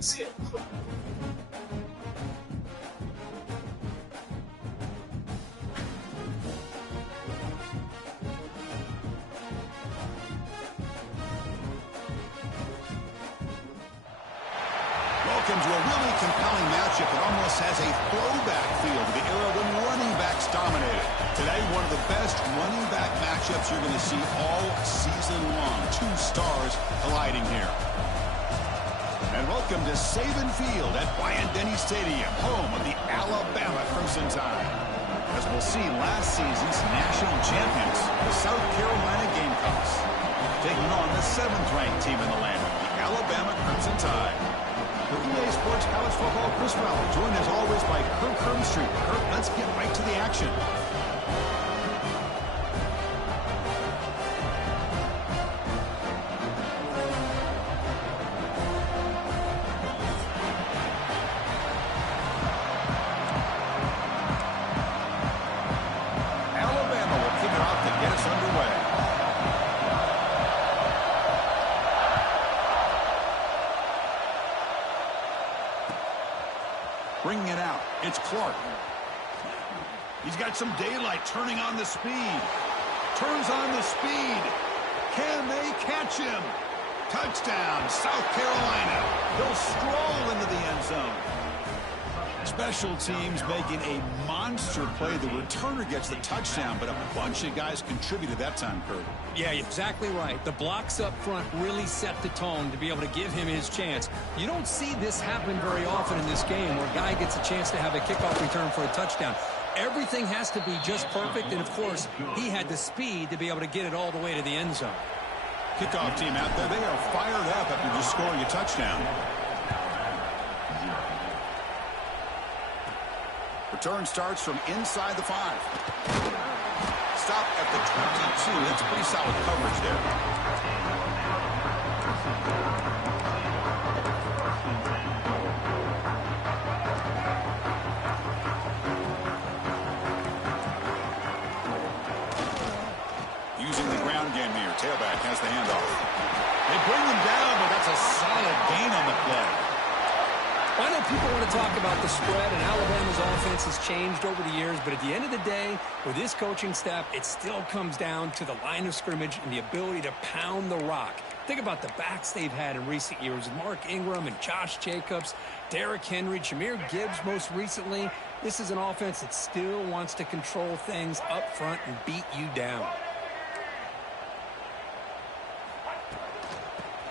Welcome to a really compelling matchup that almost has a throwback feel to the era when running backs dominated. Today, one of the best running back matchups you're going to see all season long. Two stars colliding here. And welcome to Saban Field at Bryant-Denny Stadium, home of the Alabama Crimson Tide. As we'll see, last season's national champions, the South Carolina Gamecocks, taking on the 7th-ranked team in the land, the Alabama Crimson Tide. For EA Sports College Football, Chris Rowell, joined as always by Kirk Herbstreit. Kirk, let's get right to the action. Alabama will kick it off to get us underway. Bringing it out, it's Clark. He's got some daylight, turning on the speed. Turns on the speed. Can they catch him? Touchdown, South Carolina. He'll stroll into the end zone. Special teams making a monster play. The returner gets the touchdown, but a bunch of guys contributed that time, Kurt. Yeah, exactly right. The blocks up front really set the tone to be able to give him his chance. You don't see this happen very often in this game where a guy gets a chance to have a kickoff return for a touchdown. Everything has to be just perfect, and of course, he had the speed to be able to get it all the way to the end zone. Kickoff team out there, they are fired up after just scoring a touchdown. Return starts from inside the 5. Stop at the 22. That's pretty solid coverage there. Using the ground game here. Tailback has the handoff. They bring him down, but that's a solid gain on the play. I know people want to talk about the spread, and Alabama's offense has changed over the years, but at the end of the day, with this coaching staff, it still comes down to the line of scrimmage and the ability to pound the rock. Think about the backs they've had in recent years, Mark Ingram and Josh Jacobs, Derrick Henry, Jahmyr Gibbs most recently. This is an offense that still wants to control things up front and beat you down.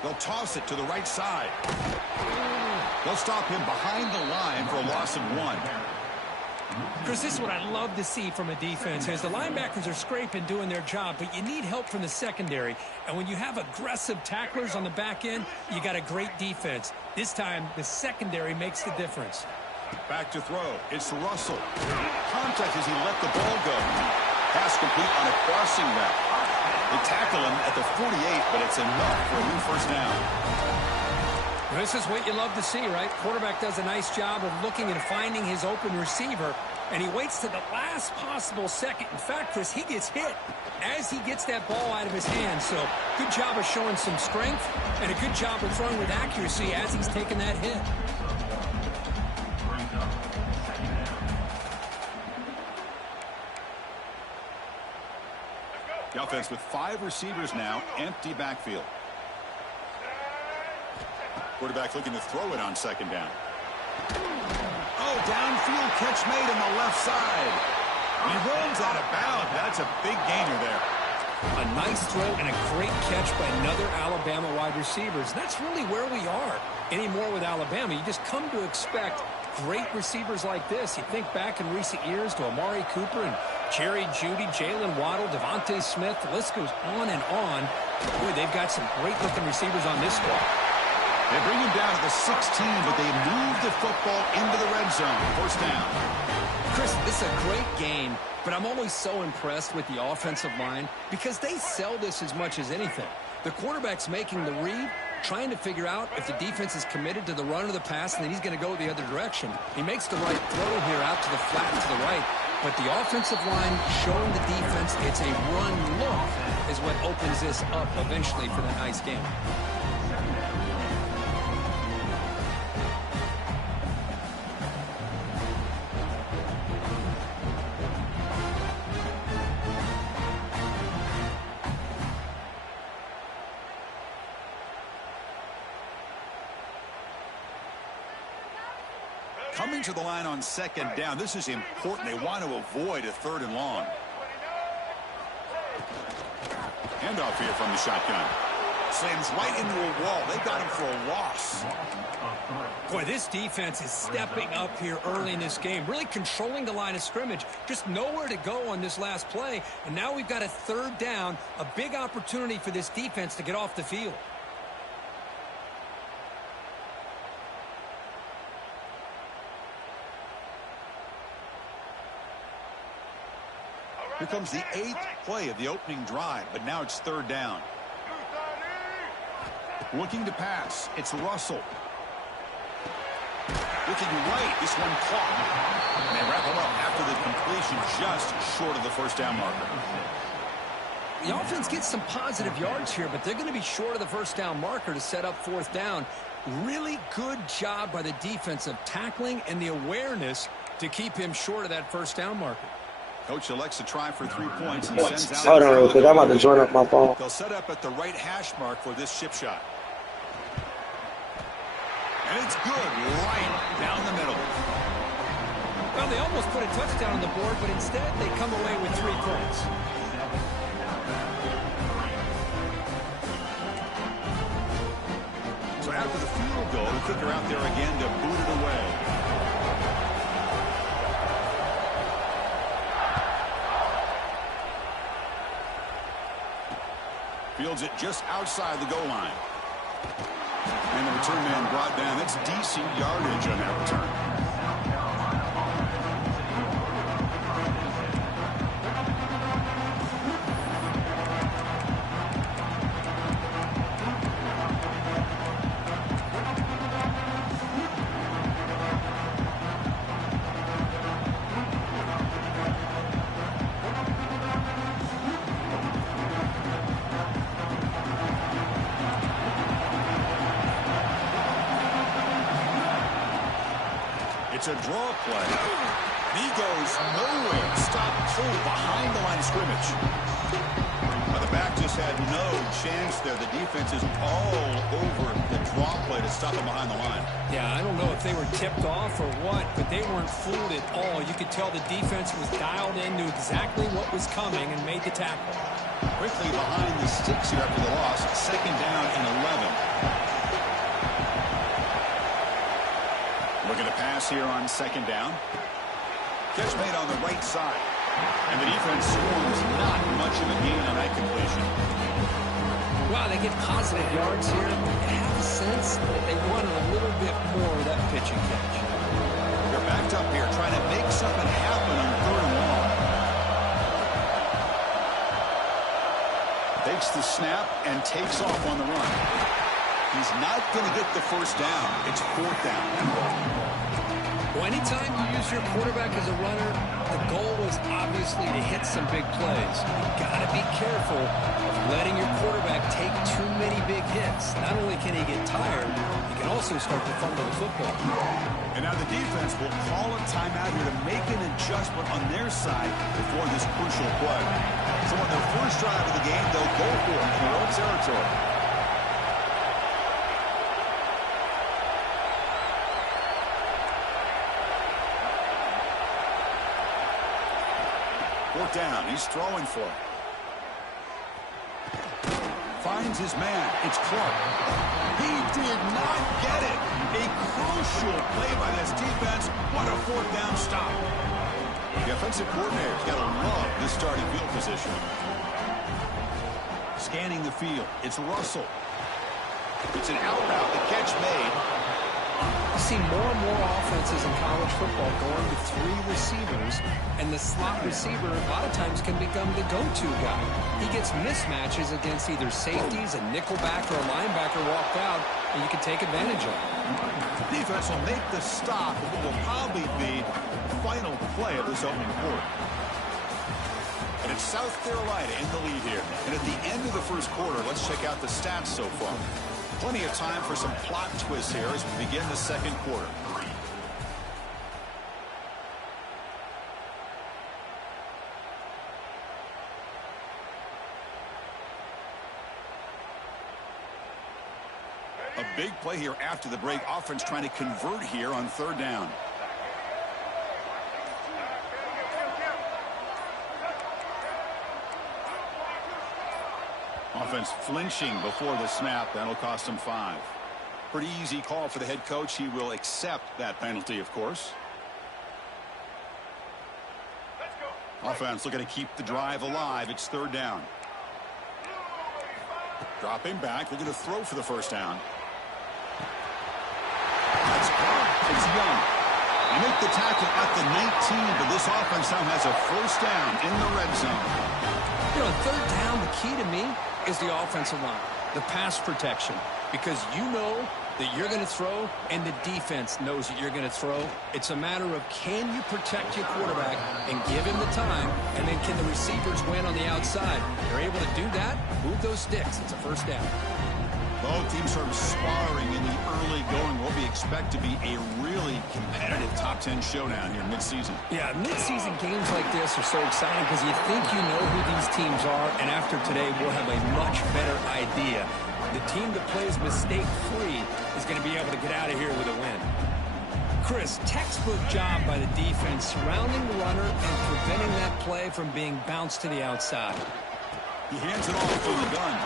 They'll toss it to the right side. They'll stop him behind the line for a loss of 1. Chris, this is what I love to see from a defense, as the linebackers are scraping, doing their job, but you need help from the secondary. And when you have aggressive tacklers on the back end, you got a great defense. This time, the secondary makes the difference. Back to throw. It's Russell. Contact as he let the ball go. Pass complete on a crossing route. They tackle him at the 48, but it's enough for a new first down. This is what you love to see, right? Quarterback does a nice job of looking and finding his open receiver, and he waits to the last possible second. In fact, Chris, he gets hit as he gets that ball out of his hand. So good job of showing some strength and a good job of throwing with accuracy as he's taking that hit. The offense with 5 receivers now, empty backfield. Quarterback looking to throw it on second down. Oh, downfield catch made on the left side. He rolls out of bounds. That's a big gainer there. A nice throw and a great catch by another Alabama wide receivers. That's really where we are anymore with Alabama. You just come to expect great receivers like this. You think back in recent years to Amari Cooper and Jerry Jeudy, Jalen Waddle, Devontae Smith. The list goes on and on. Boy, they've got some great-looking receivers on this squad. They bring him down to the 16, but they move the football into the red zone. First down. Chris, this is a great game, but I'm always so impressed with the offensive line because they sell this as much as anything. The quarterback's making the read, trying to figure out if the defense is committed to the run or the pass, and then he's going to go the other direction. He makes the right throw here out to the flat to the right, but the offensive line showing the defense it's a run look is what opens this up eventually for the nice game. Coming to the line on second down. This is important. They want to avoid a 3rd and long. Handoff here from the shotgun. Slams right into a wall. They got him for a loss. Boy, this defense is stepping up here early in this game, really controlling the line of scrimmage. Just nowhere to go on this last play. And now we've got a 3rd down, a big opportunity for this defense to get off the field. Here comes the 8th play of the opening drive, but now it's 3rd down. Looking to pass. It's Russell. Looking right. This one caught. And they wrap him up after the completion just short of the 1st down marker. The offense gets some positive yards here, but they're going to be short of the 1st down marker to set up 4th down. Really good job by the defense of tackling and the awareness to keep him short of that 1st down marker. Coach elects to try for 3 points and sends out. Hold on real quick. I'm about to join up my phone. They'll set up at the right hash mark for this chip shot. And it's good right down the middle. Well, they almost put a touchdown on the board, but instead they come away with 3 points. So after the field goal, the kicker out there again to boot it away. Fields it just outside the goal line. And the return man brought down. That's decent yardage on that return. It's a draw play. He goes nowhere. Stop cold behind the line of scrimmage. Well, the back just had no chance there. The defense is all over the draw play to stop him behind the line. Yeah, I don't know if they were tipped off or what, but they weren't fooled at all. You could tell the defense was dialed in, knew exactly what was coming, and made the tackle. Quickly behind the sticks here after the loss. 2nd down and 11. Looking to pass here on 2nd down. Catch made on the right side. And the defense swarms not much of a gain on that completion. Wow, they get positive yards here. I have a sense that they wanted a little bit more of that pitch and catch. They're backed up here trying to make something happen on 3rd and long. Takes the snap and takes off on the run. He's not going to get the 1st down. It's 4th down. Well, anytime you use your quarterback as a runner, the goal is obviously to hit some big plays. You've got to be careful of letting your quarterback take too many big hits. Not only can he get tired, he can also start to fumble the football. And now the defense will call a timeout here to make an adjustment on their side before this crucial play. So on their first drive of the game, they'll go for it in their own territory. Down. He's throwing for it. Finds his man. It's Clark. He did not get it. A crucial play by this defense. What a 4th down stop. The offensive coordinator's got to love this starting field position. Scanning the field. It's Russell. It's an out route. The catch made. You see more and more offenses in college football going with 3 receivers, and the slot receiver a lot of times can become the go-to guy. He gets mismatches against either safeties, a nickelback, or a linebacker walked out, and you can take advantage of it. Defense will make the stop, and it will probably be the final play of this opening quarter. And it's South Carolina in the lead here. And at the end of the first quarter, let's check out the stats so far. Plenty of time for some plot twists here as we begin the 2nd quarter. A big play here after the break. Offense trying to convert here on 3rd down. offense flinching before the snap. That'll cost him 5. Pretty easy call for the head coach. He will accept that penalty, of course. Offense looking to keep the drive alive. It's 3rd down. Dropping back. They're going to throw for the 1st down. That's caught. It's Young. They make the tackle at the 19, but this offense now has a 1st down in the red zone. You know, 3rd down, the key to me is the offensive line, the pass protection, because you know that you're going to throw and the defense knows that you're going to throw. It's a matter of can you protect your quarterback and give him the time, and then can the receivers win on the outside? If they're able to do that, move those sticks. It's a 1st down. Both teams sort of sparring in the early going. What we expect to be a really competitive top 10 showdown here mid-season. Yeah, mid-season games like this are so exciting because you think you know who these teams are, and after today we'll have a much better idea. The team that plays mistake-free is going to be able to get out of here with a win. Chris, textbook job by the defense surrounding the runner and preventing that play from being bounced to the outside. He hands it off for the gun.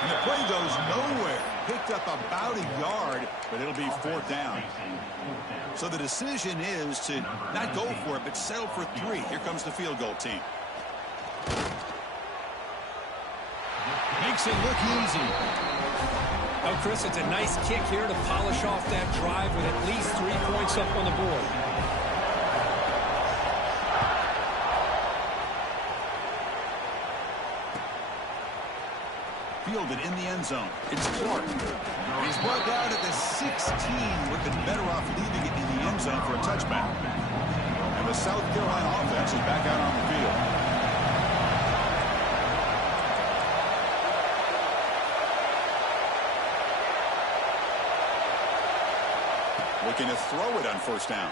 And the play goes nowhere. Picked up about a yard, but it'll be 4th down. So the decision is to not go for it, but settle for 3. Here comes the field goal team. Makes it look easy. Oh, Chris, it's a nice kick here to polish off that drive with at least 3 points up on the board. Fielded in the end zone. It's Clark. He's brought down at the 16. Would have been better off leaving it in the end zone for a touchback. And the South Carolina offense is back out on the field. Looking to throw it on 1st down.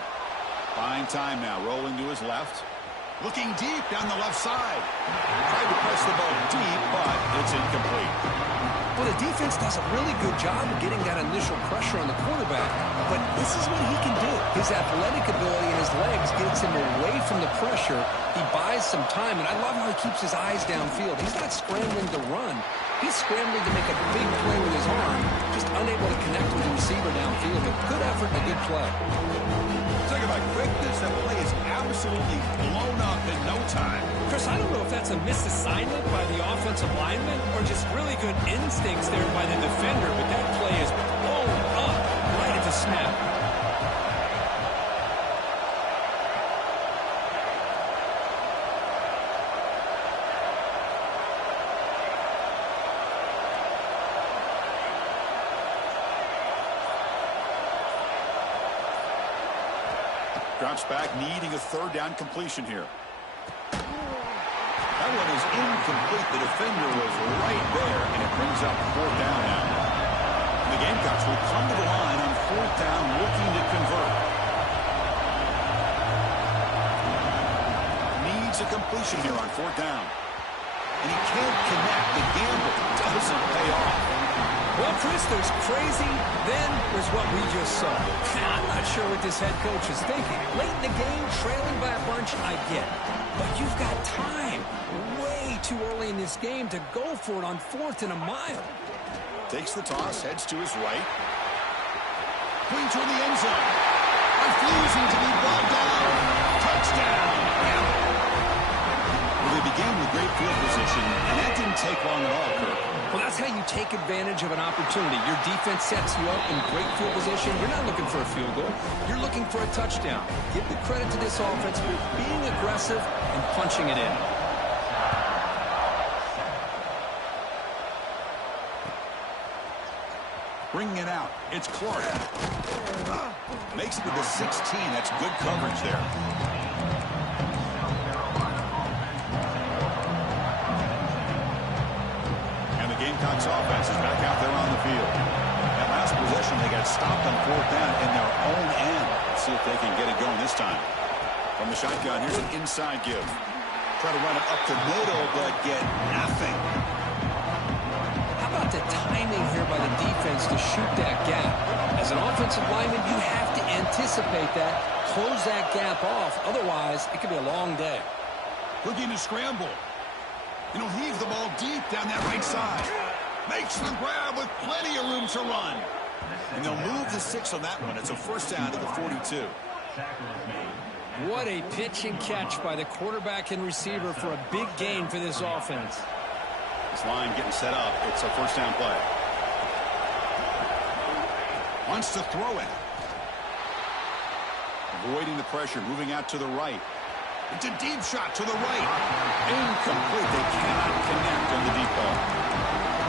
Buying time now. Rolling to his left. Looking deep down the left side. Tried to press the ball deep, but it's incomplete. Well, the defense does a really good job of getting that initial pressure on the quarterback, but this is what he can do. His athletic ability and his legs gets him away from the pressure. He buys some time, and I love how he keeps his eyes downfield. He's not scrambling to run. He's scrambling to make a big play with his arm, just unable to connect with the receiver downfield. But good effort and a good play. Talk about quickness. That play is absolutely blown up in no time. Chris, I don't know if that's a misassignment by the offensive lineman or just really good instincts there by the defender, but that play is blown up right at the snap. Drops back, needing a 3rd down completion here. That one is incomplete. The defender was right there, and it brings up 4th down now. And the Gamecocks will come to the line on 4th down, looking to convert. Needs a completion here on 4th down. And he can't connect. The gamble doesn't pay off. Well, Chris, there's crazy, then there's what we just saw. I'm not sure what this head coach is thinking. Late in the game, trailing by a bunch, I get it. But you've got time, way too early in this game, to go for it on 4th and a mile. Takes the toss, heads to his right. Clean toward the end zone. Refusing to be brought down. Touchdown. Well, they began with great field position, and that didn't take long at all, Kirk. Well, that's how you take advantage of an opportunity. Your defense sets you up in great field position. You're not looking for a field goal. You're looking for a touchdown. Give the credit to this offense for being aggressive and punching it in. Bringing it out. It's Clark. Makes it to the 16. That's good coverage there. Gamecocks offense is back out there on the field. That last possession, they got stopped on 4th down in their own end. Let's see if they can get it going this time. From the shotgun, here's an inside give. Try to run it up the middle, but get nothing. How about the timing here by the defense to shoot that gap? As an offensive lineman, you have to anticipate that, close that gap off. Otherwise, it could be a long day. Looking to scramble. And he'll heave the ball deep down that right side. Makes the grab with plenty of room to run. And they'll move the 6 on that one. It's a first down to the 42. What a pitch and catch by the quarterback and receiver for a big gain for this offense. This line getting set up. It's a first down play. Wants to throw it. Avoiding the pressure, moving out to the right. It's a deep shot to the right. Incomplete. They cannot connect on the deep ball.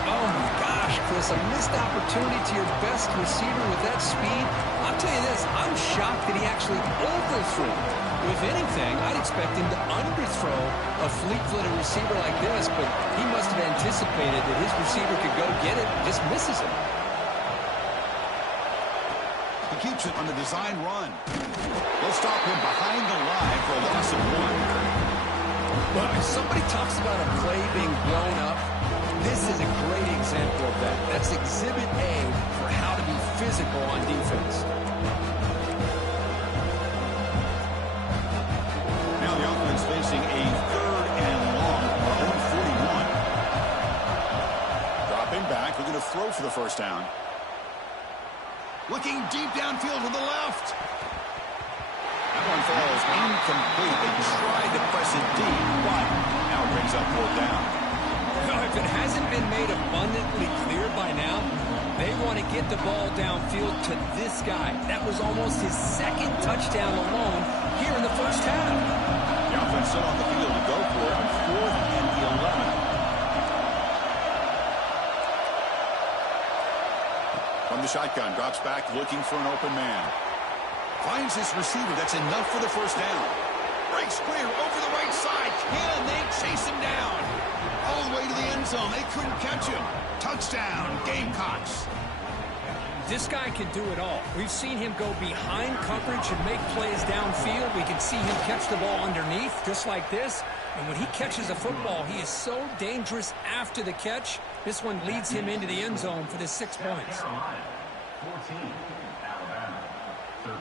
Oh, my gosh, Chris, a missed opportunity to your best receiver with that speed. I'll tell you this, I'm shocked that he actually overthrew. If anything, I'd expect him to underthrow a fleet-footed receiver like this, but he must have anticipated that his receiver could go get it and just misses him. He keeps it on the design run. They'll stop him behind the line for a loss of 1. Well, if somebody talks about a play being blown up, this is a great example of that. That's Exhibit A for how to be physical on defense. Now the offense facing a 3rd and long, our own 41. Dropping back, looking to throw for the first down. Looking deep downfield to the left. That one falls incomplete. They tried to press it deep, but now it brings up 4th down. Well, if it hasn't been made abundantly clear by now, they want to get the ball downfield to this guy. That was almost his 2nd touchdown alone here in the first half. The offense still on the field to go for it on 4th and 11. From the shotgun, drops back, looking for an open man. Finds his receiver. That's enough for the first down. Breaks clear over the right side. Can they chase him down? All the way to the end zone. They couldn't catch him. Touchdown, Gamecocks. This guy can do it all. We've seen him go behind coverage and make plays downfield. We can see him catch the ball underneath, just like this. And when he catches a football, he is so dangerous after the catch. This one leads him into the end zone for the 6 points. 14, Alabama, 13.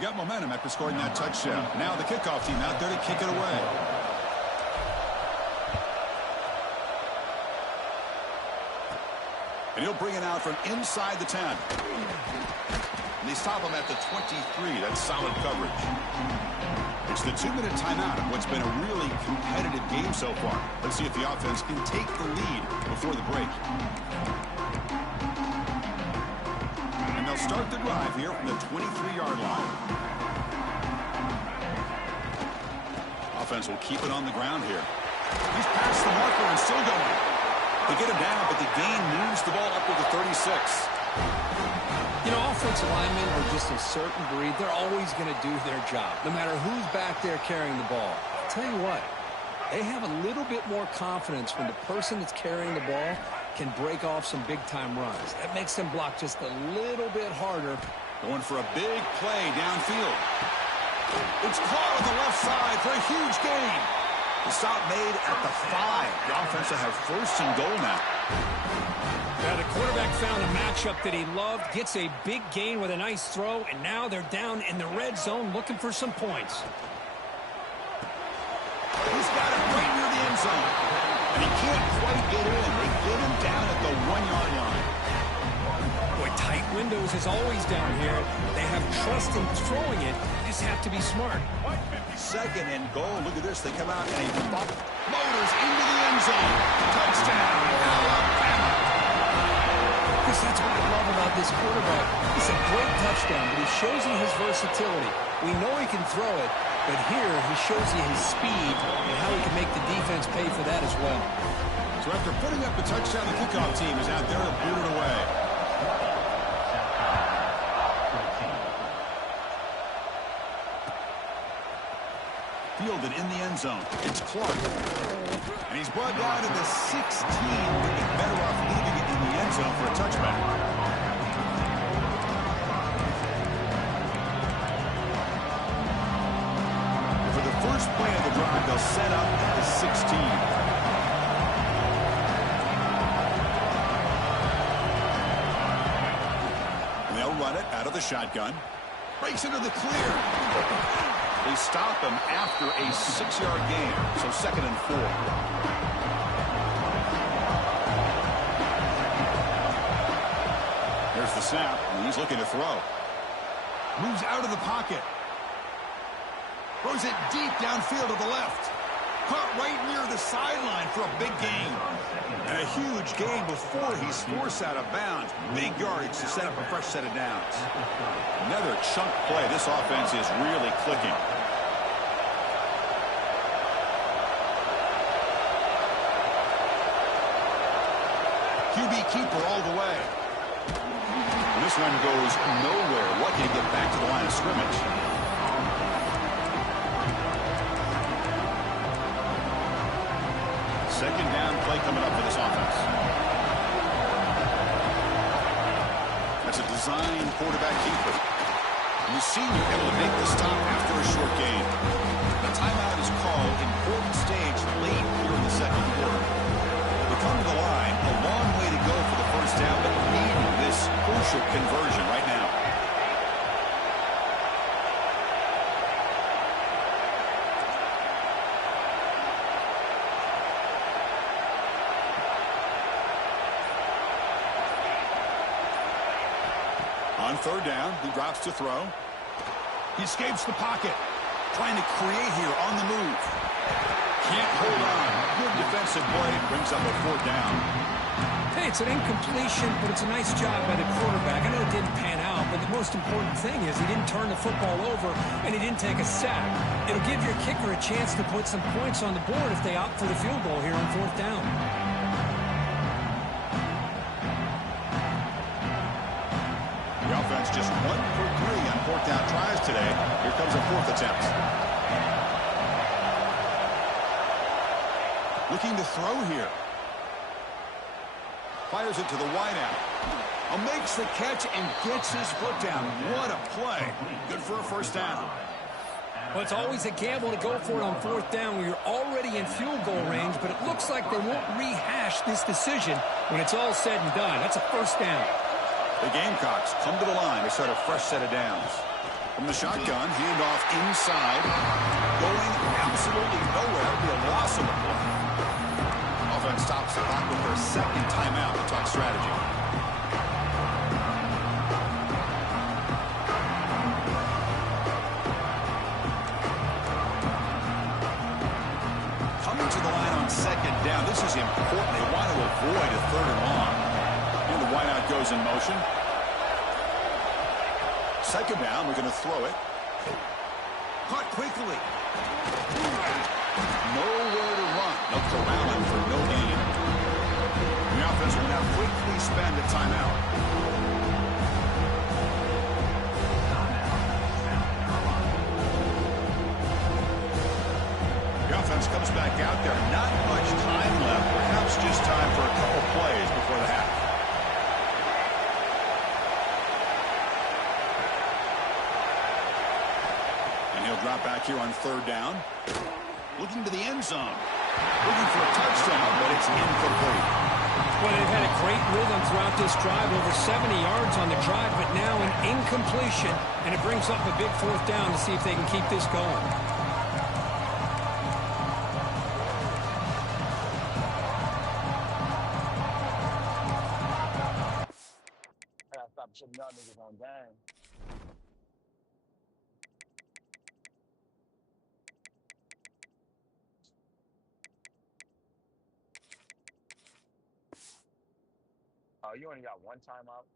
Got momentum after scoring that touchdown. Now the kickoff team out there to kick it away. And he'll bring it out from inside the 10. And they stop him at the 23. That's solid coverage. It's the 2-minute timeout of what's been a really competitive game so far. Let's see if the offense can take the lead before the break. And they'll start the drive here from the 23-yard line. Offense will keep it on the ground here. He's past the marker and still going. They get him down, but the gain moves the ball up to the 36. You know, offensive linemen are just a certain breed. They're always going to do their job, no matter who's back there carrying the ball. I'll tell you what, they have a little bit more confidence when the person that's carrying the ball can break off some big-time runs. That makes them block just a little bit harder. Going for a big play downfield. It's caught on the left side for a huge gain. The stop made at the 5. The offense will have 1st and goal now. Yeah, the quarterback found a matchup that he loved, gets a big gain with a nice throw, and now they're down in the red zone looking for some points. He's got it right near the end zone. And he can't quite get in. They get him down at the 1-yard line. Boy, tight windows is always down here. They have trust in throwing it. Just have to be smart. 2nd and goal. Look at this. They come out and he motors into the end zone. Touchdown, Alabama. Chris, that's what I love about this quarterback. It's a great touchdown, but he shows you his versatility. We know he can throw it, but here he shows you his speed and how he can make the defense pay for that as well. So after putting up the touchdown, the kickoff team is out there to boot it away. Fielded in the end zone. It's Clark. And he's brought down to the 16. But he's better off leaving it in the end zone for a touchback. For the first play of the drive, they'll set up at the 16. run it out of the shotgun. Breaks into the clear. They stop him after a 6-yard gain. So 2nd and 4. There's the snap, and he's looking to throw. Moves out of the pocket. Throws it deep downfield to the left. Caught right near the sideline for a big gain. And a huge gain before he's forced out of bounds. Big yardage to set up a fresh set of downs. Another chunk play. This offense is really clicking. QB keeper all the way. This one goes nowhere. Lucky to get back to the line of scrimmage. Second down play coming up for this offense. That's a design quarterback keeper. And the senior able to make the stop after a short gain. The timeout is called. Important stage late here in the second quarter. They come to the line. A long way to go for the first down, but needing this crucial conversion right now. On third down, he drops to throw. He escapes the pocket. Trying to create here on the move. Can't hold on. Good defensive play. Brings up a 4th down. Hey, it's an incompletion, but it's a nice job by the quarterback. I know it didn't pan out, but the most important thing is he didn't turn the football over and he didn't take a sack. It'll give your kicker a chance to put some points on the board if they opt for the field goal here on 4th down. The offense just 1 for 3 on 4th down tries today. Here comes a 4th attempt. Looking to throw here. Fires it to the wideout. Makes the catch and gets his foot down. What a play. Good for a first down. Well, it's always a gamble to go for it on 4th down when you're already in field goal range, but it looks like they won't rehash this decision when it's all said and done. That's a first down. The Gamecocks come to the line to start a fresh set of downs. From the shotgun, handoff inside. Going absolutely nowhere. It'll be a loss of the play. Offense stops the clock with their 2nd timeout to talk strategy. Coming to the line on 2nd down. This is important. They want to avoid a 3rd and long. And the wideout goes in motion. 2nd down, we're going to throw it. Caught quickly. Nowhere to run. Looked around him for no gain. The offense will now quickly spend a timeout. The offense comes back out there. Not much time left. Perhaps just time for a couple plays before the half. He'll drop back here on 3rd down. Looking to the end zone. Looking for a touchdown, but it's incomplete. Well, they've had a great rhythm throughout this drive. Over 70 yards on the drive, but now an incompletion. And it brings up a big 4th down to see if they can keep this going. I gotta stop putting y'all niggas on game. Oh, you only got 1 timeout?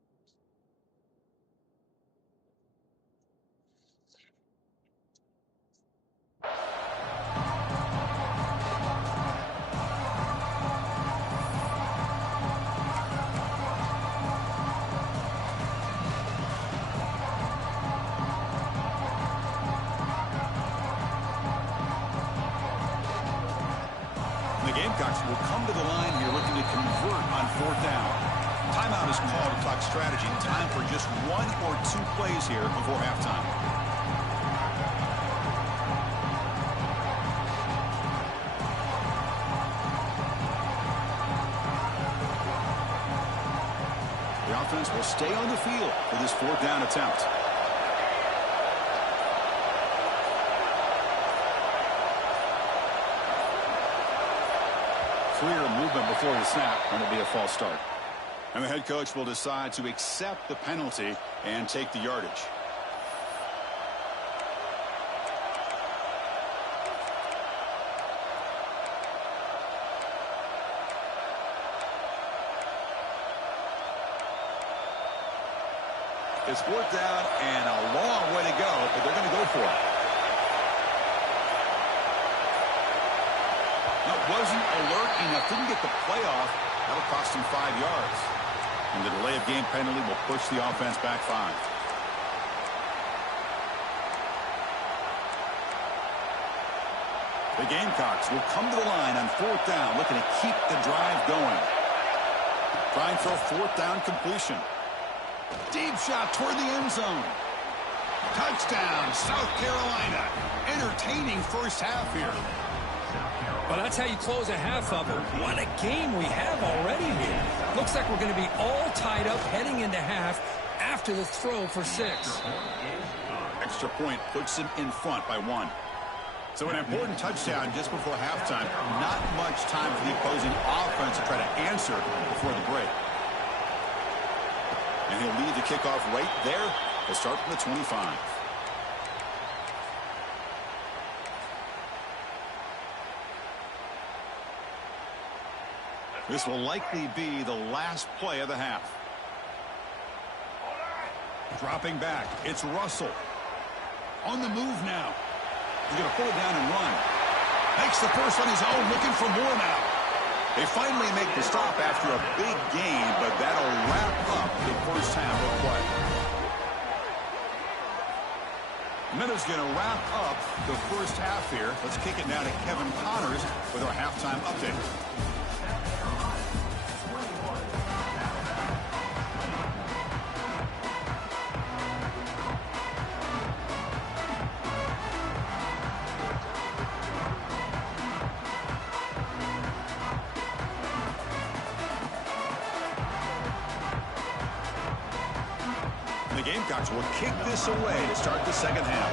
The Gamecocks will come to the line here looking to convert on 4th down. Timeout is called to talk strategy. Time for just 1 or 2 plays here before halftime. The The offense will stay on the field for this fourth down attempt. Clear movement before the snap, and it'll be a false start. And the head coach will decide to accept the penalty and take the yardage. It's fourth down and a long way to go, but they're going to go for it. Now, wasn't alert enough, didn't get the play off. That'll cost him 5 yards. And the delay of game penalty will push the offense back 5. The Gamecocks will come to the line on fourth down, looking to keep the drive going. Trying for a fourth down completion. Deep shot toward the end zone. Touchdown, South Carolina. Entertaining first half here. Well, that's how you close a half of it. What a game we have already here. Looks like we're going to be all tied up heading into half after the throw for 6. Extra point puts him in front by 1. So an important touchdown just before halftime. Not much time for the opposing offense to try to answer before the break. And he'll lead the kickoff right there. He'll start from the 25. This will likely be the last play of the half. Dropping back, it's Russell. On the move now. He's going to pull it down and run. Makes the first on his own, looking for more now. They finally make the stop after a big gain, but that'll wrap up the first half of play. Minutes going to wrap up the first half here. Let's kick it now to Kevin Connors with our halftime update. The Gamecocks will kick this away to start the second half.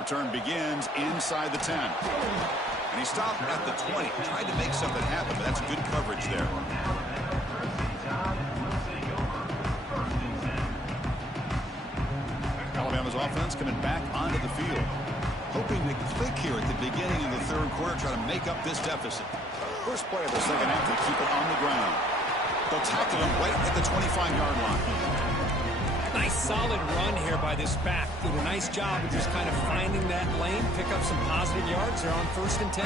Return begins inside the 10. And he stopped at the 20. Tried to make something happen, but that's good coverage there. Alabama's offense coming back onto the field. Hoping to click here at the beginning of the third quarter, try to make up this deficit. First play of the second half, they keep it on the ground. They'll tackle him right at the 25-yard line. Nice solid run here by this back. Did a nice job of just kind of finding that lane, pick up some positive yards. They're on 1st and 10.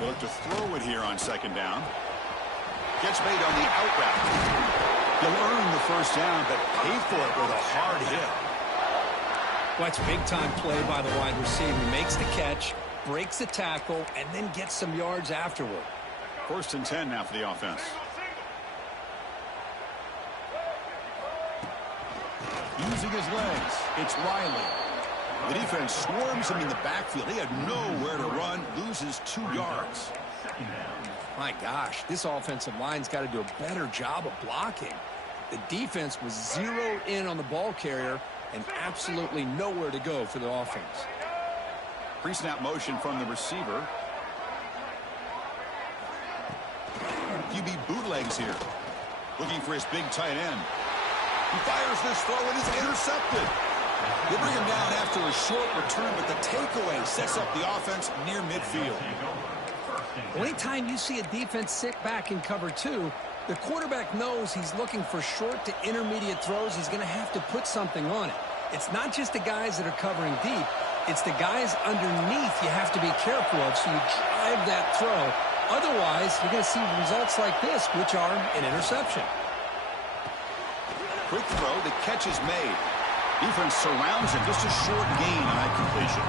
They look to throw it here on second down. Gets made on the out route. He'll earn the first down, but pay for it with a hard hit. Well, that's big-time play by the wide receiver. He makes the catch, breaks the tackle, and then gets some yards afterward. 1st and 10 now for the offense. Using his legs, it's Riley. The defense swarms him in the backfield. He had nowhere to run, loses 2 yards. My gosh, this offensive line's got to do a better job of blocking. The defense was zeroed in on the ball carrier, and absolutely nowhere to go for the offense. Pre-snap motion from the receiver. QB bootlegs here. Looking for his big tight end. He fires this throw and is intercepted. They bring him down after a short return, but the takeaway sets up the offense near midfield. Well, anytime you see a defense sit back in cover 2, the quarterback knows he's looking for short to intermediate throws. He's going to have to put something on it. It's not just the guys that are covering deep. It's the guys underneath you have to be careful of, so you drive that throw. Otherwise, you're going to see results like this, which are an interception. Quick throw, the catch is made. Defense surrounds him, just a short gain on that completion.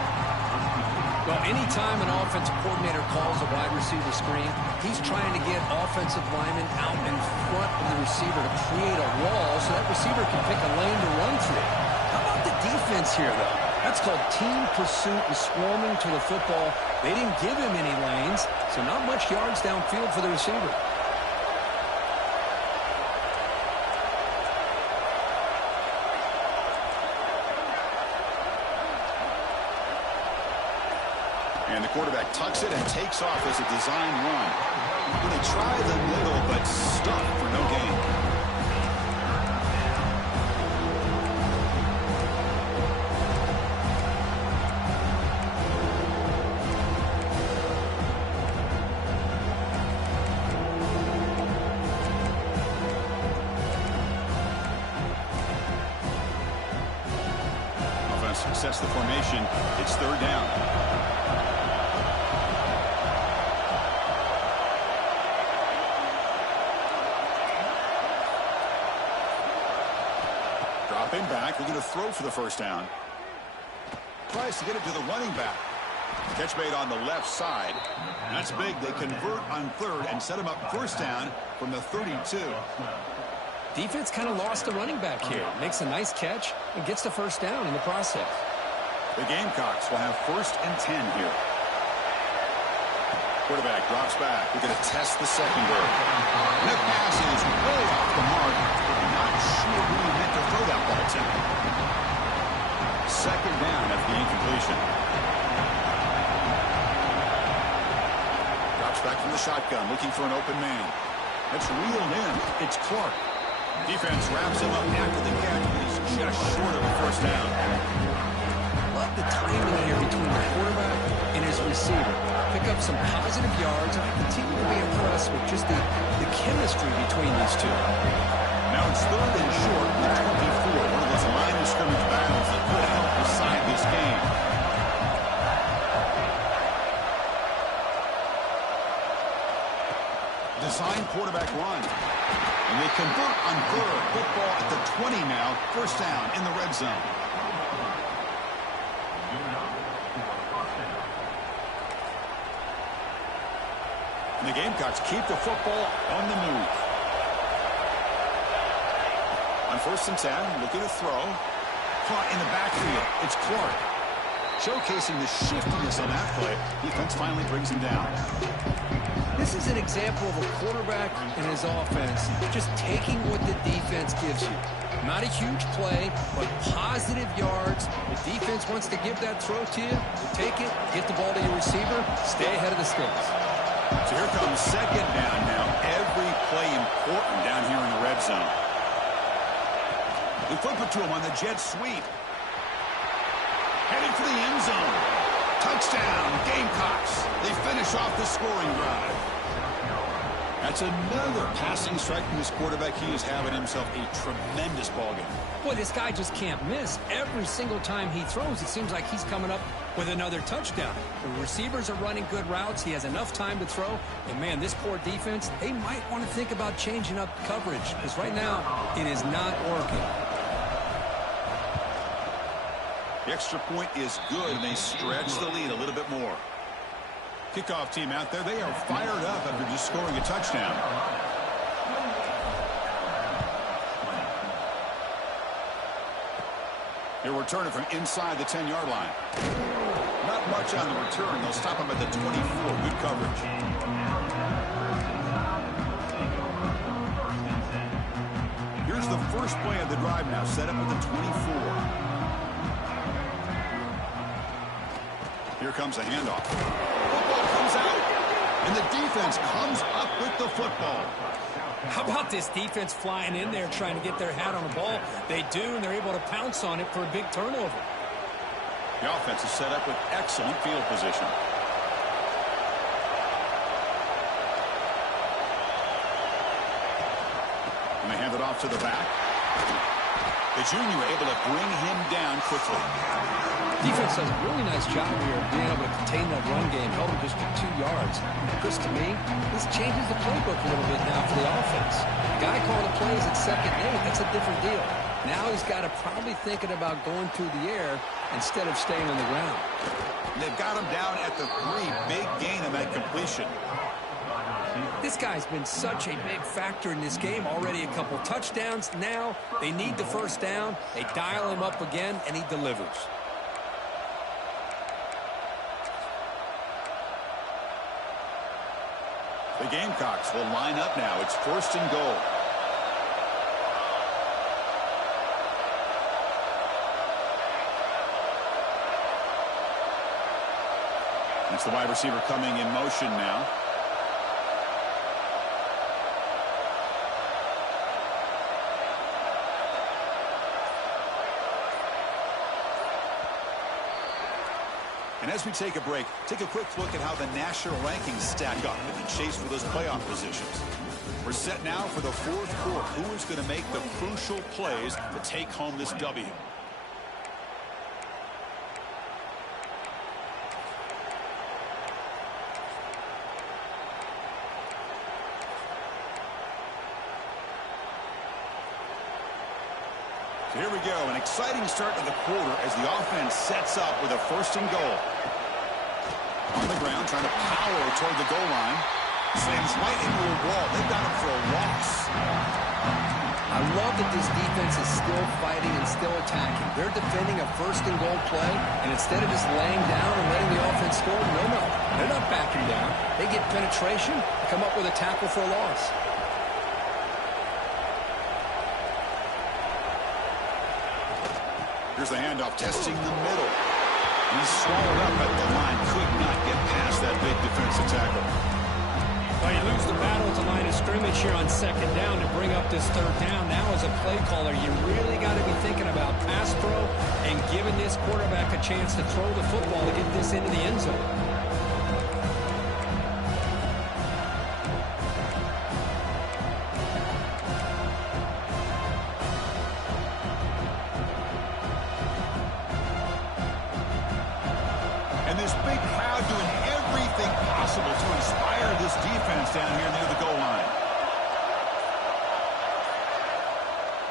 Well, anytime an offensive coordinator calls a wide receiver screen, he's trying to get offensive linemen out in front of the receiver to create a wall so that receiver can pick a lane to run through. How about the defense here, though? That's called team pursuit and swarming to the football. They didn't give him any lanes, so not much yards downfield for the receiver. And the quarterback tucks it and takes off as a design run. When they try the middle, but stuck for no gain. Offense sets the formation. It's third down. Dropping back, looking to throw for the first down. Tries to get it to the running back. Catch made on the left side. That's big. They convert on third and set him up first down from the 32. Defense kind of lost the running back here. Makes a nice catch and gets the first down in the process. The Gamecocks will have first and 10 here. Quarterback drops back. We're going to test the secondary. The pass is way off the mark. Not sure who he meant to throw that ball to. Second down after the incompletion. Drops back from the shotgun, looking for an open man. That's reeled in. It's Clark. Defense wraps him up after the catch, but he's just short of a first down. Love the timing here between the quarterback and his receiver. Pick up some positive yards, and I continue to be impressed with just the chemistry between these two. Now it's third and short with 24. One of those line of scrimmage battles that could help decide this game. Design quarterback run. And they convert on third. Football at the 20 now. First down in the red zone. And the Gamecocks keep the football on the move. On first and 10, looking to throw. Caught in the backfield. It's Clark. Showcasing the shiftiness on that play. Defense finally brings him down. This is an example of a quarterback and his offense just taking what the defense gives you. Not a huge play, but positive yards. The defense wants to give that throw to you. You take it, get the ball to your receiver, stay ahead of the sticks. So here comes second down now. Every play important down here in the red zone. They flip it to him on the jet sweep. Heading for the end zone. Touchdown, Gamecocks. They finish off the scoring drive. That's another passing strike from this quarterback. He is having himself a tremendous ballgame. Boy, this guy just can't miss. Every single time he throws, it seems like he's coming up with another touchdown. The receivers are running good routes. He has enough time to throw. And, man, this poor defense, they might want to think about changing up coverage because right now it is not working. The extra point is good, and they stretch the lead a little bit more. Kickoff team out there, they are fired up after just scoring a touchdown. He'll return it from inside the 10-yard line. Not much on the return. They'll stop him at the 24. Good coverage. Here's the first play of the drive now, set up at the 24. Here comes a handoff. Football comes out, and the defense comes up with the football. How about this defense flying in there trying to get their hat on the ball? They do, and they're able to pounce on it for a big turnover. The offense is set up with excellent field position. And they hand it off to the back. The junior able to bring him down quickly. Defense does a really nice job here of being able to contain that run game, held him just to 2 yards. Chris, to me, this changes the playbook a little bit now for the offense. The guy calling the plays at 2nd and 8, that's a different deal. Now he's got to probably thinking about going through the air instead of staying on the ground. They've got him down at the 3. Big gain on that completion. This guy's been such a big factor in this game. Already a couple touchdowns. Now they need the first down. They dial him up again, and he delivers. The Gamecocks will line up now. It's 1st and goal. It's the wide receiver coming in motion now. And as we take a break, take a quick look at how the national rankings stack up in the chase for those playoff positions. We're set now for the 4th quarter. Who is going to make the crucial plays to take home this W? So here we go, an exciting start to the quarter as the offense sets up with a 1st and goal. On the ground, trying to power toward the goal line. Slams right into a wall. They've got him for a loss. I love that this defense is still fighting and still attacking. They're defending a 1st and goal play, and instead of just laying down and letting the offense score, no, they're not backing down. They get penetration, come up with a tackle for a loss. Here's the handoff, testing the middle. He's swallowed up at the line. Could not get past that big defensive tackle. Well, you lose the battle at the line of scrimmage here on 2nd down to bring up this 3rd down. Now, as a play caller, you really got to be thinking about pass pro and giving this quarterback a chance to throw the football to get this into the end zone. This big crowd doing everything possible to inspire this defense down here near the goal line.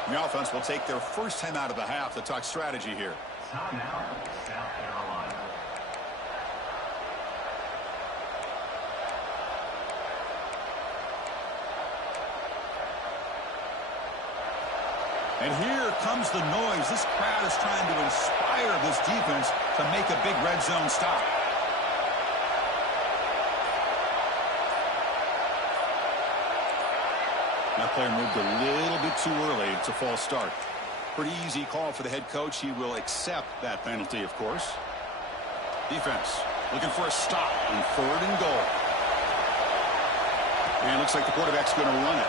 The offense will take their first time out of the half to talk strategy here. Timeout, South Carolina. And here comes the noise. This crowd is trying to inspire this defense to make a big red zone stop. That player moved a little bit too early. It's a false start. Pretty easy call for the head coach. He will accept that penalty, of course. Defense looking for a stop on 3rd and goal. And it looks like the quarterback's going to run it.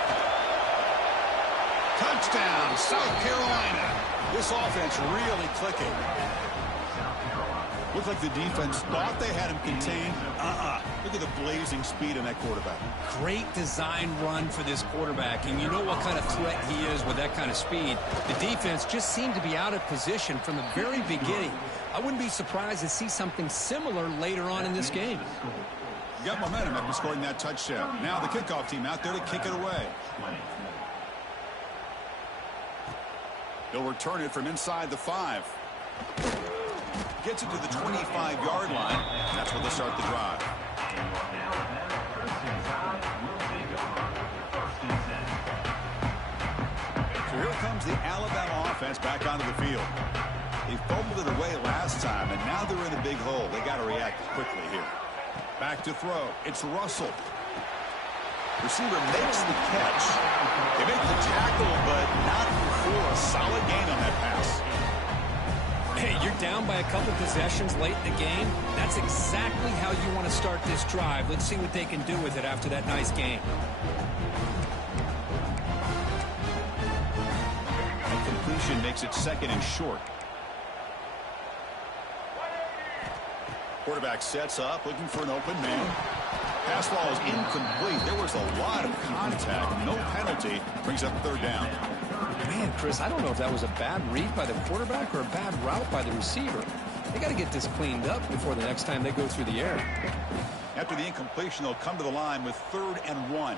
Touchdown, South Carolina. This offense really clicking. Looked like the defense thought they had him contained. Look at the blazing speed in that quarterback. Great design run for this quarterback, and you know what kind of threat he is with that kind of speed. The defense just seemed to be out of position from the very beginning. I wouldn't be surprised to see something similar later on in this game. You got momentum after scoring that touchdown. Now the kickoff team out there to kick it away. They'll return it from inside the 5. Gets it to the 25-yard line. That's where they'll start the drive. So here comes the Alabama offense back onto the field. They fumbled it away last time, and now they're in a big hole. They got to react quickly here. Back to throw. It's Russell. Receiver makes the catch. They make the tackle, but not before a solid gain on that pass. Hey, you're down by a couple possessions late in the game. That's exactly how you want to start this drive. Let's see what they can do with it after that nice game. And completion makes it 2nd and short. Quarterback sets up, looking for an open man. Pass ball is incomplete. There was a lot of contact. No penalty. Brings up 3rd down. Man, Chris, I don't know if that was a bad read by the quarterback or a bad route by the receiver. They got to get this cleaned up before the next time they go through the air. After the incompletion, they'll come to the line with 3rd and 1.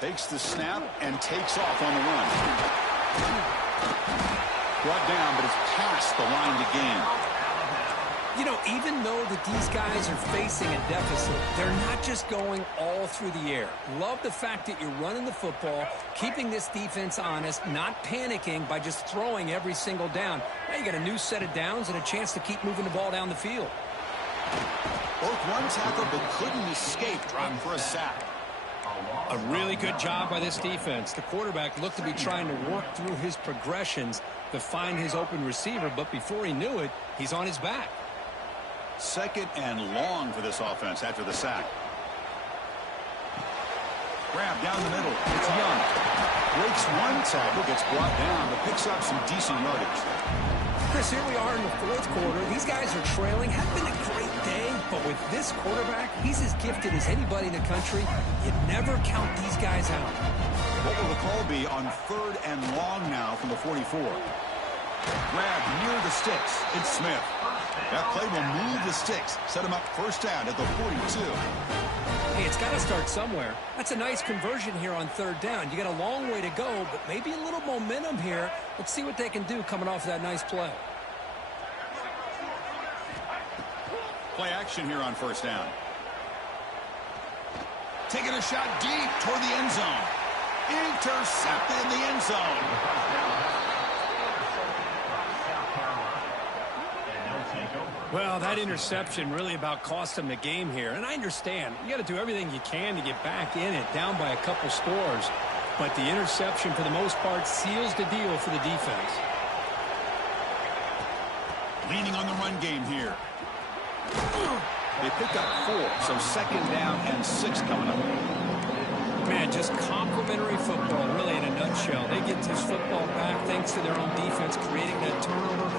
Takes the snap and takes off on the run. Brought down, but it's past the line to gain. You know, even though that these guys are facing a deficit, they're not just going all through the air. Love the fact that you're running the football, keeping this defense honest, not panicking by just throwing every single down. Now you got a new set of downs and a chance to keep moving the ball down the field. Both one tackle but couldn't escape, dropping for a sack. A really good job by this defense. The quarterback looked to be trying to work through his progressions to find his open receiver, but before he knew it, he's on his back. 2nd and long for this offense after the sack. Grab down the middle. It's Young. Breaks one tackle, gets brought down, but picks up some decent yardage. Chris, here we are in the 4th quarter. These guys are trailing. Hadn't been a great day, but with this quarterback, he's as gifted as anybody in the country. You never count these guys out. What will the call be on 3rd and long now from the 44? Grab near the sticks. It's Smith. That play will move the sticks. Set him up first down at the 42. Hey, it's got to start somewhere. That's a nice conversion here on 3rd down. You got a long way to go, but maybe a little momentum here. Let's see what they can do coming off that nice play. Play action here on 1st down. Taking a shot deep toward the end zone. Intercepted in the end zone. Well, that interception really about cost them the game here. And I understand. You got to do everything you can to get back in it, down by a couple scores. But the interception, for the most part, seals the deal for the defense. Leaning on the run game here. They pick up 4, so 2nd down and 6 coming up. Man, just complimentary football, really, in a nutshell. They get this football back thanks to their own defense, creating that turnover,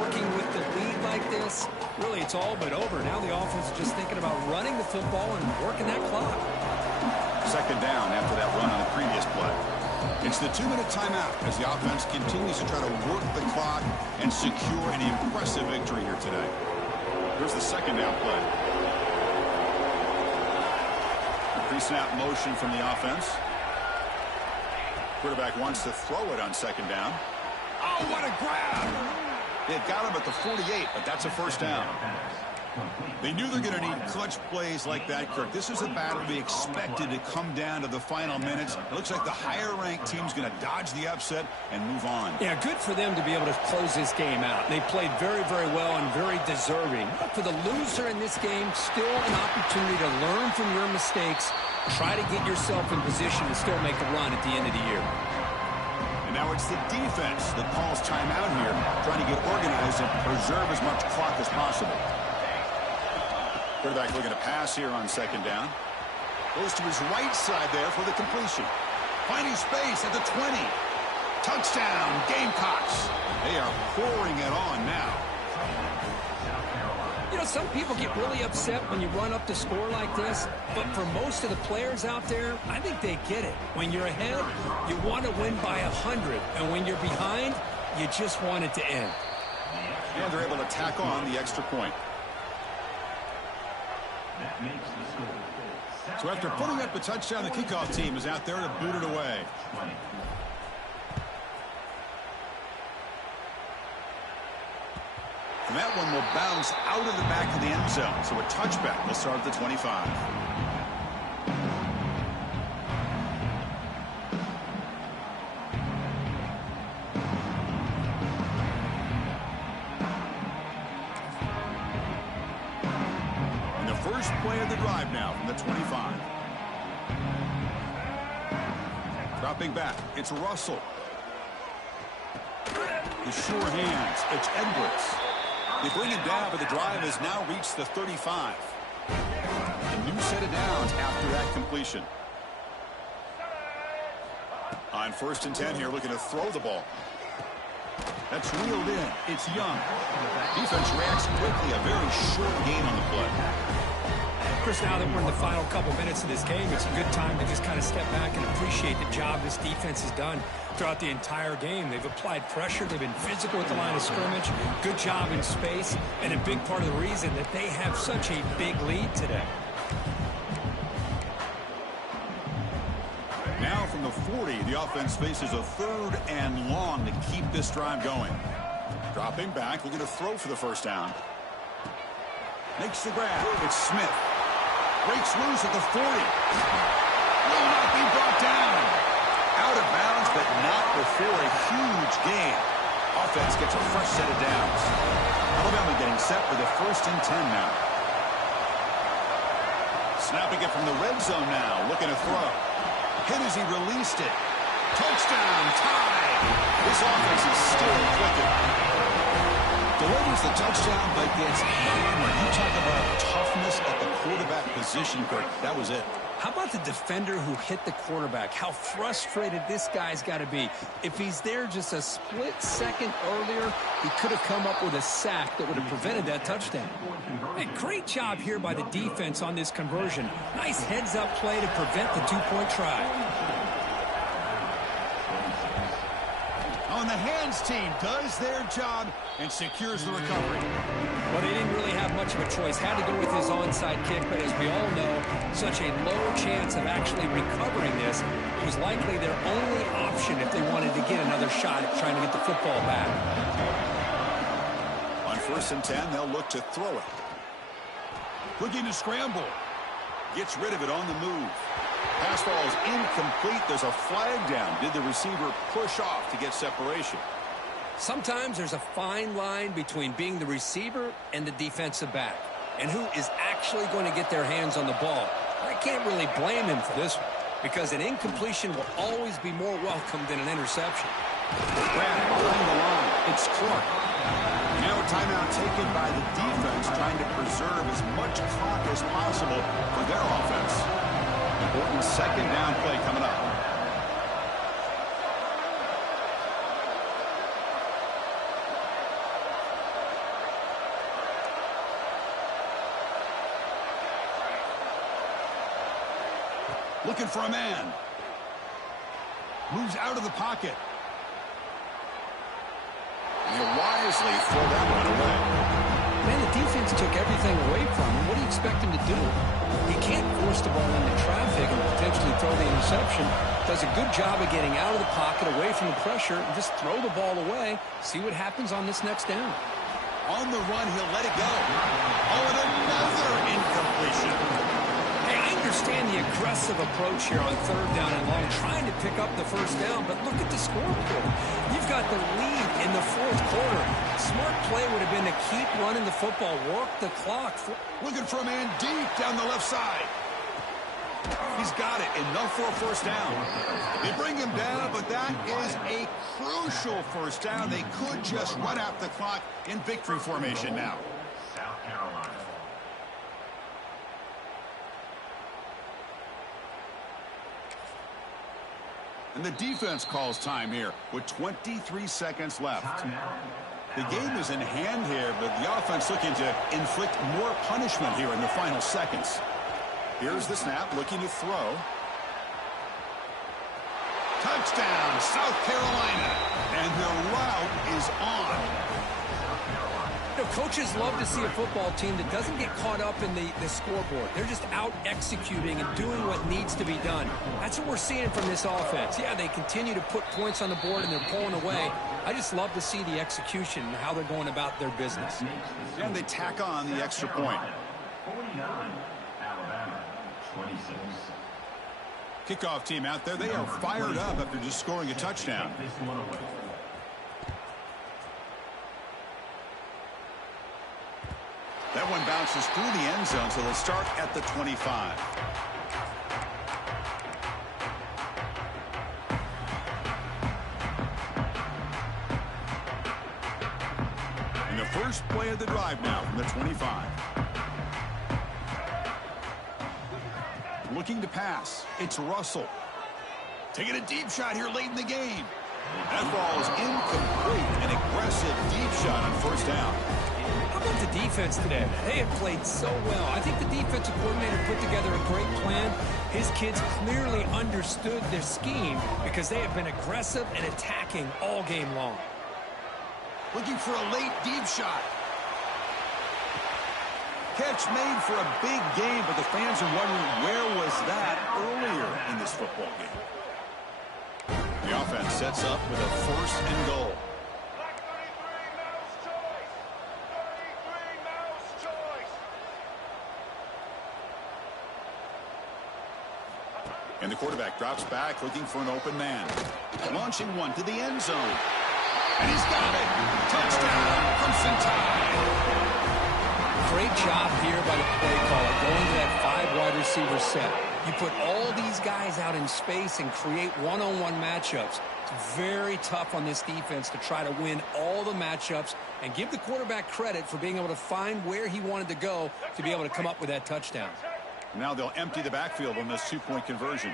working with the lead like this. Really, it's all but over. Now the offense is just thinking about running the football and working that clock. 2nd down after that run on the previous play. It's the 2-minute timeout as the offense continues to try to work the clock and secure an impressive victory here today. Here's the 2nd down play. Pre-snap motion from the offense. Quarterback wants to throw it on 2nd down. Oh, what a grab! They had got him at the 48, but that's a first down. They knew they're going to need clutch plays like that, Kirk. This is a battle to be expected to come down to the final minutes. It looks like the higher-ranked team's going to dodge the upset and move on. Yeah, good for them to be able to close this game out. They played very, very well and very deserving. But for the loser in this game, still an opportunity to learn from your mistakes. Try to get yourself in position to still make a run at the end of the year. And now it's the defense that calls timeout here, trying to get organized and preserve as much clock as possible. Quarterback looking to pass here on 2nd down. Goes to his right side there for the completion. Finding space at the 20. Touchdown, Gamecocks. They are pouring it on now. You know, some people get really upset when you run up the score like this, but for most of the players out there, I think they get it. When you're ahead, you want to win by 100, and when you're behind, you just want it to end. And they're able to tack on the extra point. So after putting up the touchdown, the kickoff team is out there to boot it away. And that one will bounce out of the back of the end zone. So a touchback will start at the 25. And the first play of the drive now from the 25. Dropping back, it's Russell. The sure hands, it's Edwards. They bring it down, but the drive has now reached the 35. A new set of downs after that completion. On 1st and 10 here, looking to throw the ball. That's reeled in. It's Young. Defense reacts quickly. A very short gain on the play. Chris, now that we're in the final couple minutes of this game, it's a good time to just kind of step back and appreciate the job this defense has done throughout the entire game. They've applied pressure. They've been physical at the line of scrimmage. Good job in space, and a big part of the reason that they have such a big lead today. Now from the 40, the offense faces a 3rd and long to keep this drive going. Dropping back, looking to throw for the first down. Makes the grab. It's Smith. Breaks loose at the 40. Will not be brought down. Out of bounds, but not before a huge gain. Offense gets a fresh set of downs. Alabama getting set for the 1st and 10 now. Snapping it from the red zone now. Looking to throw. Hit as he released it. Touchdown, tie. This offense is still clicking. Delivers the touchdown, but gets hammered. You talk about toughness at the quarterback position, Kirk. That was it. How about the defender who hit the quarterback? How frustrated this guy's got to be. If he's there just a split second earlier, he could have come up with a sack that would have prevented that touchdown. Hey, great job here by the defense on this conversion. Nice heads-up play to prevent the two-point try. On the hands team does their job and secures the recovery. Well, they didn't really have much of a choice. Had to go with his onside kick, but as we all know, such a low chance of actually recovering this. It was likely their only option if they wanted to get another shot at trying to get the football back. On 1st and 10, they'll look to throw it. Looking to scramble. Gets rid of it on the move. Pass ball is incomplete. There's a flag down. Did the receiver push off to get separation? Sometimes there's a fine line between being the receiver and the defensive back, and who is actually going to get their hands on the ball. I can't really blame him for this one, because an incompletion will always be more welcome than an interception. Grab behind the line. It's Clark. Now a timeout taken by the defense, trying to preserve as much clock as possible for their offense. Important 2nd down play coming up. Looking for a man. Moves out of the pocket. And he'll wisely throw that one away. Man, the defense took everything away from him. What do you expect him to do? He can't force the ball into traffic and potentially throw the interception. Does a good job of getting out of the pocket, away from the pressure, and just throw the ball away. See what happens on this next down. On the run, he'll let it go. Oh, and another incompletion. Hey, I understand the aggressive approach here on 3rd down and long, trying to pick up the 1st down, but look at the scoreboard. You've got the lead in the 4th quarter. Smart play would have been to keep running the football, work the clock. Looking for a man deep down the left side. He's got it. Enough for a 1st down. They bring him down, but that is a crucial 1st down. They could just run out the clock in victory formation now. South Carolina. And the defense calls time here with 23 seconds left. The game is in hand here, but the offense looking to inflict more punishment here in the final seconds. Here's the snap, looking to throw. Touchdown, South Carolina. And their route is on. You know, coaches love to see a football team that doesn't get caught up in the scoreboard. They're just out executing and doing what needs to be done. That's what we're seeing from this offense. Yeah, they continue to put points on the board and they're pulling away. I just love to see the execution and how they're going about their business. And they tack on the extra point. 49, Alabama, 26. Kickoff team out there, they are fired up after just scoring a touchdown. This one away. That one bounces through the end zone, so they'll start at the 25. And the first play of the drive now from the 25. Looking to pass. It's Russell. Taking a deep shot here late in the game. That ball is incomplete. An aggressive deep shot on 1st down. How about the defense today? They have played so well. I think the defensive coordinator put together a great plan. His kids clearly understood their scheme because they have been aggressive and attacking all game long. Looking for a late deep shot. Catch made for a big game, but the fans are wondering where was that earlier in this football game. The offense sets up with a 1st and goal. And the quarterback drops back, looking for an open man. Launching one to the end zone. And he's got it. Touchdown, Crimson Tide. Great job here by the play caller, going to that 5 wide receiver set. You put all these guys out in space and create one-on-one matchups. It's very tough on this defense to try to win all the matchups and give the quarterback credit for being able to find where he wanted to go to be able to come up with that touchdown. Now they'll empty the backfield on this 2-point conversion.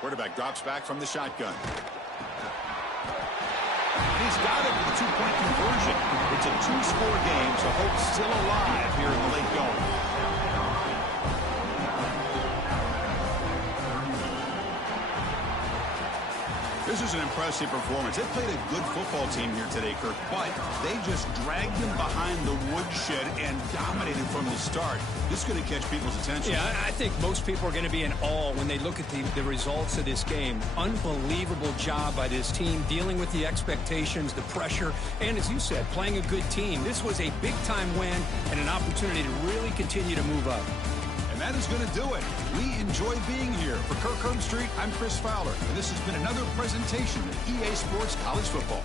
Quarterback drops back from the shotgun. And he's got it for the 2-point conversion. It's a 2-score game, so hope's still alive here in the late going. This is an impressive performance. They played a good football team here today, Kirk, but they just dragged them behind the woodshed and dominated from the start. This is going to catch people's attention. Yeah, I think most people are going to be in awe when they look at the results of this game. Unbelievable job by this team, dealing with the expectations, the pressure, and as you said, playing a good team. This was a big-time win and an opportunity to really continue to move up. And that is going to do it. We enjoy being here. For Kirk Herbstreit, I'm Chris Fowler, and this has been another presentation of EA Sports College Football.